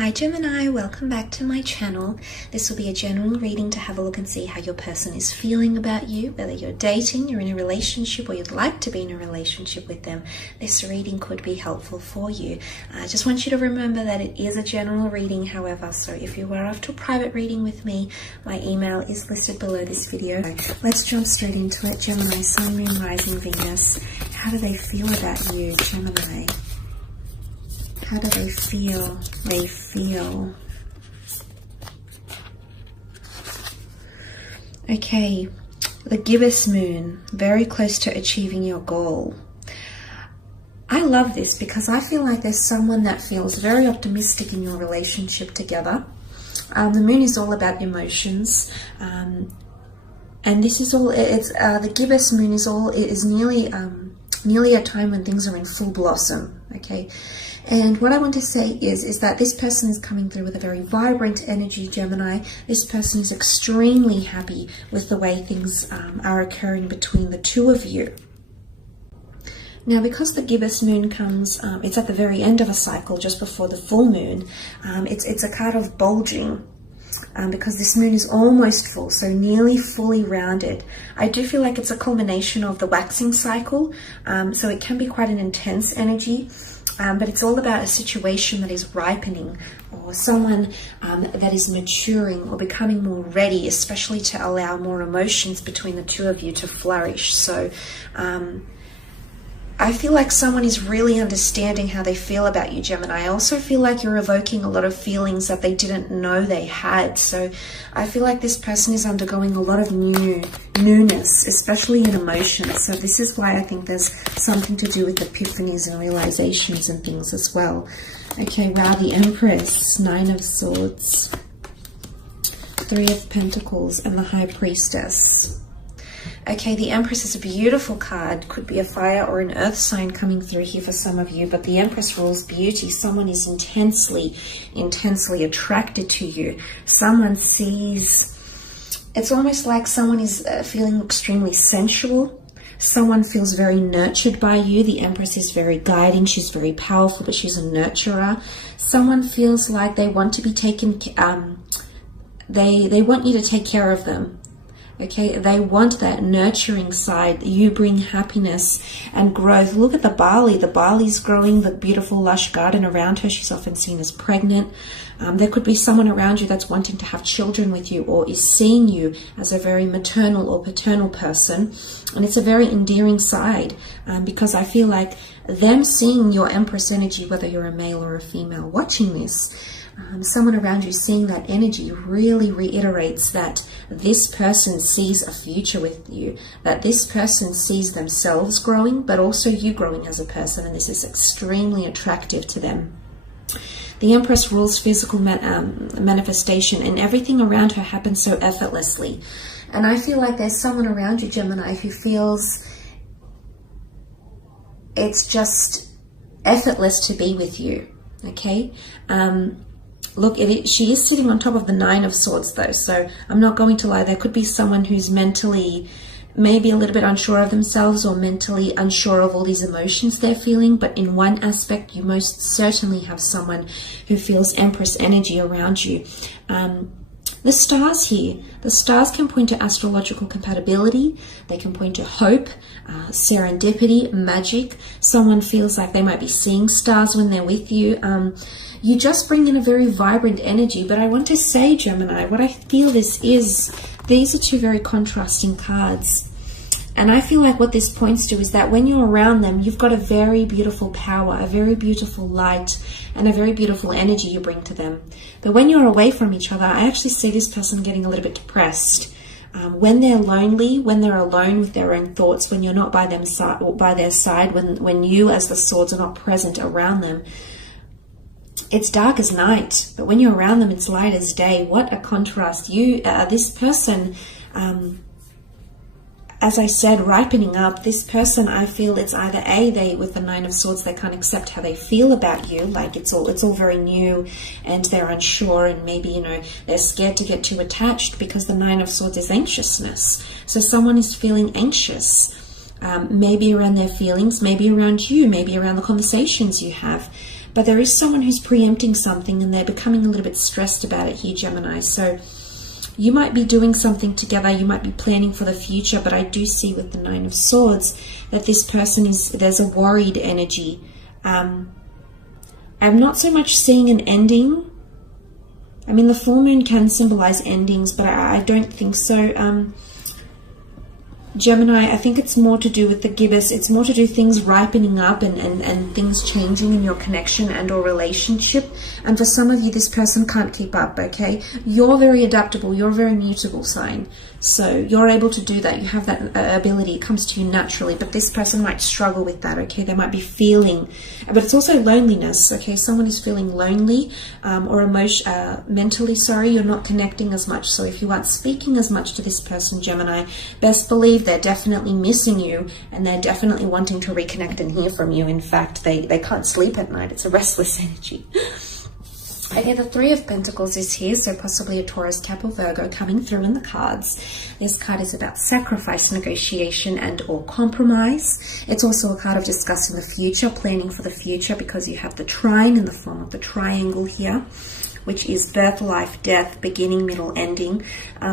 Hi Gemini, welcome back to my channel. This will be a general reading to have a look and see how your person is feeling about you, whether you're dating, you're in a relationship, or you'd like to be in a relationship with them. This reading could be helpful for you. I just want you to remember that it is a general reading, however, so if you were after a private reading with me, my email is listed below this video. Let's jump straight into it. Gemini, Sun, Moon, Rising, Venus. How do they feel about you, Gemini? How do they feel? They feel. Okay, the Gibbus Moon, very close to achieving your goal. I love this because I feel like there's someone that feels very optimistic in your relationship together. The moon is all about emotions. And this is all, the Gibbus Moon is nearly a time when things are in full blossom, okay? And what I want to say is that this person is coming through with a very vibrant energy, Gemini. This person is extremely happy with the way things are occurring between the two of you. Now, because the Gibbus Moon comes, it's at the very end of a cycle, just before the full moon, it's a card of bulging. Because this moon is almost full, so nearly fully rounded. I do feel like it's a culmination of the waxing cycle, so it can be quite an intense energy, but it's all about a situation that is ripening, or someone that is maturing or becoming more ready, especially to allow more emotions between the two of you to flourish. So I feel like someone is really understanding how they feel about you, Gemini. I also feel like you're evoking a lot of feelings that they didn't know they had. So I feel like this person is undergoing a lot of newness, especially in emotions. So this is why I think there's something to do with epiphanies and realizations and things as well. Okay, wow, the Empress, 9 of Swords, 3 of Pentacles, and the High Priestess. Okay, the Empress is a beautiful card. Could be a fire or an earth sign coming through here for some of you, but the Empress rules beauty. Someone is intensely attracted to you. Someone sees, it's almost like someone is feeling extremely sensual. Someone feels very nurtured by you. The Empress is very guiding. She's very powerful, but she's a nurturer. Someone feels like they want to be taken, they want you to take care of them. Okay, they want that nurturing side. You bring happiness and growth. Look at the barley. The barley's growing, the beautiful lush garden around her. She's often seen as pregnant. There could be someone around you that's wanting to have children with you, or is seeing you as a very maternal or paternal person. And it's a very endearing side, because I feel like them seeing your Empress energy, whether you're a male or a female watching this, someone around you seeing that energy really reiterates that this person sees a future with you, that this person sees themselves growing, but also you growing as a person, and this is extremely attractive to them. The Empress rules physical manifestation, and everything around her happens so effortlessly. And I feel like there's someone around you, Gemini, who feels it's just effortless to be with you, okay? Look, she is sitting on top of the 9 of Swords though, so I'm not going to lie. There could be someone who's mentally maybe a little bit unsure of themselves, or mentally unsure of all these emotions they're feeling, but in one aspect you most certainly have someone who feels Empress energy around you. The stars here, the stars can point to astrological compatibility, they can point to hope, serendipity, magic. Someone feels like they might be seeing stars when they're with you. You just bring in a very vibrant energy. But I want to say, Gemini, what I feel these are two very contrasting cards. And I feel like what this points to is that when you're around them, you've got a very beautiful power, a very beautiful light, and a very beautiful energy you bring to them. But when you're away from each other, I actually see this person getting a little bit depressed. When they're lonely, when they're alone with their own thoughts, when you're not by their side, when you as the Swords are not present around them, it's dark as night. But when you're around them, it's light as day. What a contrast. This person, as I said, ripening up. This person, I feel it's either they with the 9 of Swords, they can't accept how they feel about you, like it's all very new, and they're unsure, and maybe they're scared to get too attached, because the 9 of Swords is anxiousness. So someone is feeling anxious, maybe around their feelings, maybe around you, maybe around the conversations you have. but there is someone who's preempting something and they're becoming a little bit stressed about it here, Gemini. So you might be doing something together, you might be planning for the future, but I do see with the Nine of Swords that this person there's a worried energy. I'm not so much seeing an ending. I mean, the full moon can symbolize endings, but I don't think so. Gemini, I think it's more to do with the gibbous. It's more to do things ripening up and things changing in your connection and or relationship. And for some of you, this person can't keep up, okay? You're very adaptable. You're a very mutable sign. So you're able to do that. You have that ability. It comes to you naturally. But this person might struggle with that, okay? They might be feeling, but it's also loneliness, okay? Someone is feeling lonely or mentally, you're not connecting as much. So if you aren't speaking as much to this person, Gemini, best believe they're definitely missing you and they're definitely wanting to reconnect and hear from you. In fact, they can't sleep at night. It's a restless energy. Okay, the Three of Pentacles is here, so possibly a Taurus, Cap, or Virgo coming through in the cards. This card is about sacrifice, negotiation, and or compromise. It's also a card of discussing the future, planning for the future, because you have the trine in the form of the triangle here, which is birth, life, death, beginning, middle, ending.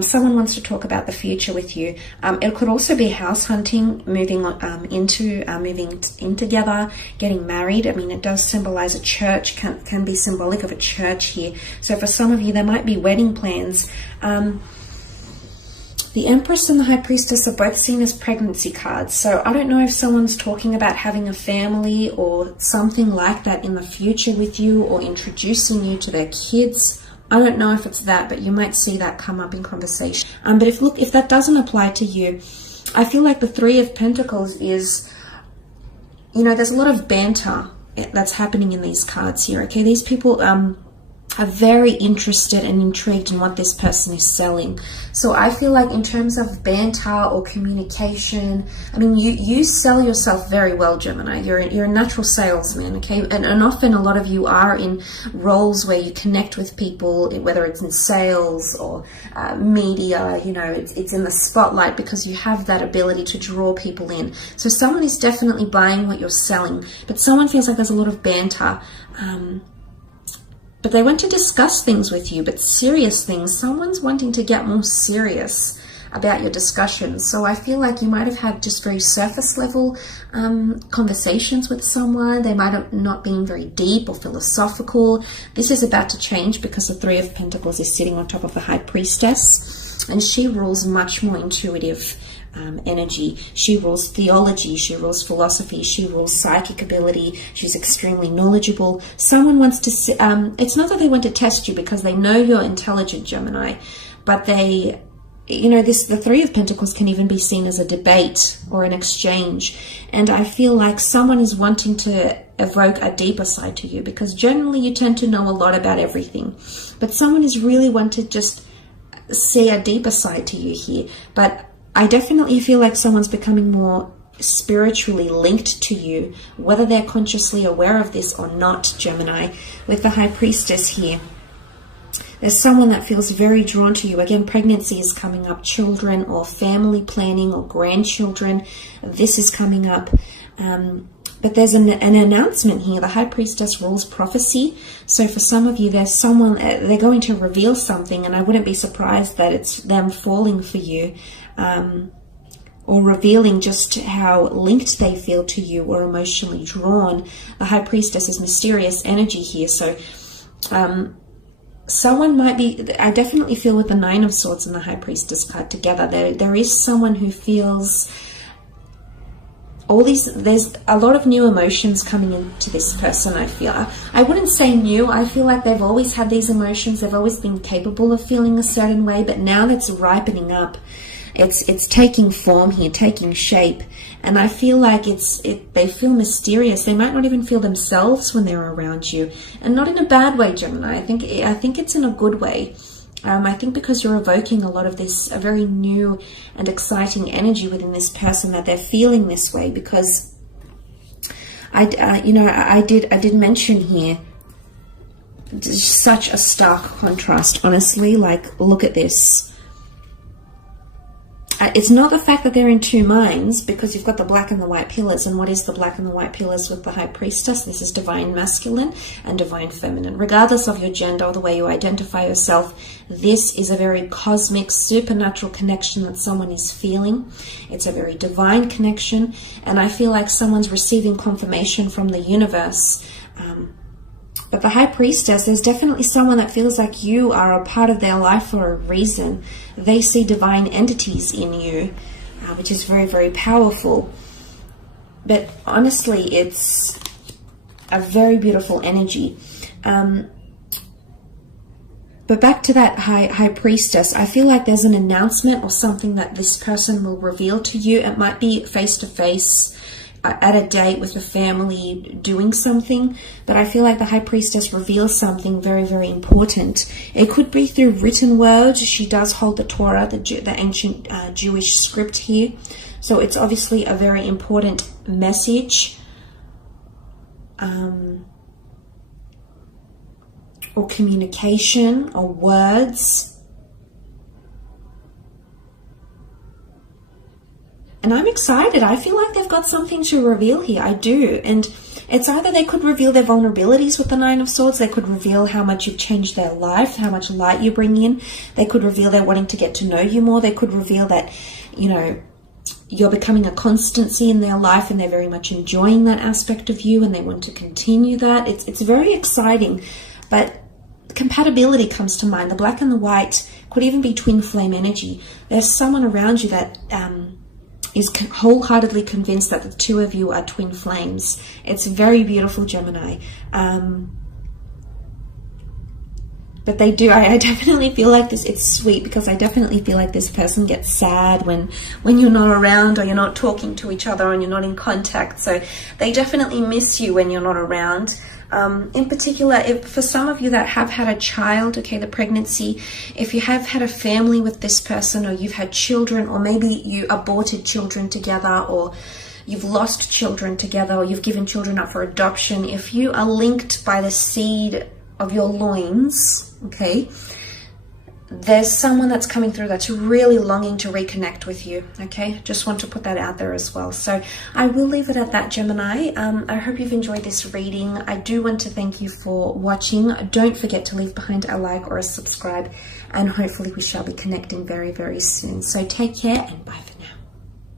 Someone wants to talk about the future with you. It could also be house hunting, moving in together, getting married. I mean, it does symbolize a church, can be symbolic of a church here. So for some of you, there might be wedding plans. The Empress and the High Priestess are both seen as pregnancy cards. So I don't know if someone's talking about having a family or something like that in the future with you, or introducing you to their kids. I don't know if it's that, but you might see that come up in conversation. But if that doesn't apply to you, I feel like the Three of Pentacles is, there's a lot of banter that's happening in these cards here, okay? These people are very interested and intrigued in what this person is selling. So I feel like in terms of banter or communication, I mean, you sell yourself very well, Gemini. You're a natural salesman, okay? And often a lot of you are in roles where you connect with people, whether it's in sales or media, it's in the spotlight because you have that ability to draw people in. So someone is definitely buying what you're selling, but someone feels like there's a lot of banter. But they want to discuss things with you, but serious things. Someone's wanting to get more serious about your discussions. So I feel like you might have had just very surface level conversations with someone. They might have not been very deep or philosophical. This is about to change because the Three of Pentacles is sitting on top of the High Priestess, and she rules much more intuitive energy. She rules theology, she rules philosophy, she rules psychic ability. She's extremely knowledgeable. Someone wants to it's not that they want to test you because they know you're intelligent, Gemini, but the Three of Pentacles can even be seen as a debate or an exchange. And I feel like someone is wanting to evoke a deeper side to you, because generally you tend to know a lot about everything, but someone is really wanting to just see a deeper side to you here. But I definitely feel like someone's becoming more spiritually linked to you, whether they're consciously aware of this or not, Gemini. With the High Priestess here, there's someone that feels very drawn to you. Again, pregnancy is coming up, children or family planning or grandchildren. This is coming up. But there's an announcement here. The High Priestess rules prophecy. So for some of you, there's someone, they're going to reveal something, and I wouldn't be surprised that it's them falling for you, or revealing just how linked they feel to you or emotionally drawn. The High Priestess is mysterious energy here. So someone might be, I definitely feel with the Nine of Swords and the High Priestess card together, there is someone who feels there's a lot of new emotions coming into this person. I feel, I wouldn't say new, I feel like they've always had these emotions, they've always been capable of feeling a certain way, but now that's ripening up. It's taking form here, taking shape, and I feel like they feel mysterious. They might not even feel themselves when they're around you, and not in a bad way, Gemini. I think it's in a good way. I think because you're evoking a lot of this, a very new and exciting energy within this person, that they're feeling this way. Because I did mention here such a stark contrast. Honestly, like, look at this. it's not the fact that they're in two minds, because you've got the black and the white pillars. And what is the black and the white pillars with the High Priestess? This is divine masculine and divine feminine. Regardless of your gender or the way you identify yourself, this is a very cosmic, supernatural connection that someone is feeling. It's a very divine connection. And I feel like someone's receiving confirmation from the universe. But the High Priestess, there's definitely someone that feels like you are a part of their life for a reason. They see divine entities in you, which is very, very powerful. But honestly, it's a very beautiful energy. But back to that High Priestess, I feel like there's an announcement or something that this person will reveal to you. It might be face-to-face, at a date with the family, doing something, but I feel like the High Priestess reveals something very, very important. It could be through written words. She does hold the Torah, the ancient Jewish script here, so it's obviously a very important message, or communication, or words. And I'm excited. I feel like they've got something to reveal here. I do. And it's either they could reveal their vulnerabilities with the Nine of Swords. They could reveal how much you've changed their life, how much light you bring in. They could reveal they're wanting to get to know you more. They could reveal that, you know, you're becoming a constancy in their life and they're very much enjoying that aspect of you and they want to continue that. It's very exciting. But compatibility comes to mind. The black and the white could even be twin flame energy. There's someone around you that is wholeheartedly convinced that the two of you are twin flames. It's very beautiful, Gemini. But they do, I definitely feel like this, it's sweet, because I definitely feel like this person gets sad when you're not around, or you're not talking to each other and you're not in contact. So they definitely miss you when you're not around. In particular, if for some of you that have had a child, okay, the pregnancy, if you have had a family with this person, or you've had children, or maybe you aborted children together, or you've lost children together, or you've given children up for adoption, if you are linked by the seed of your loins, okay, there's someone that's coming through that's really longing to reconnect with you, okay? Just want to put that out there as well. So I will leave it at that, Gemini. I hope you've enjoyed this reading. I do want to thank you for watching. Don't forget to leave behind a like or a subscribe, and hopefully we shall be connecting very, very soon. So take care, and bye for now.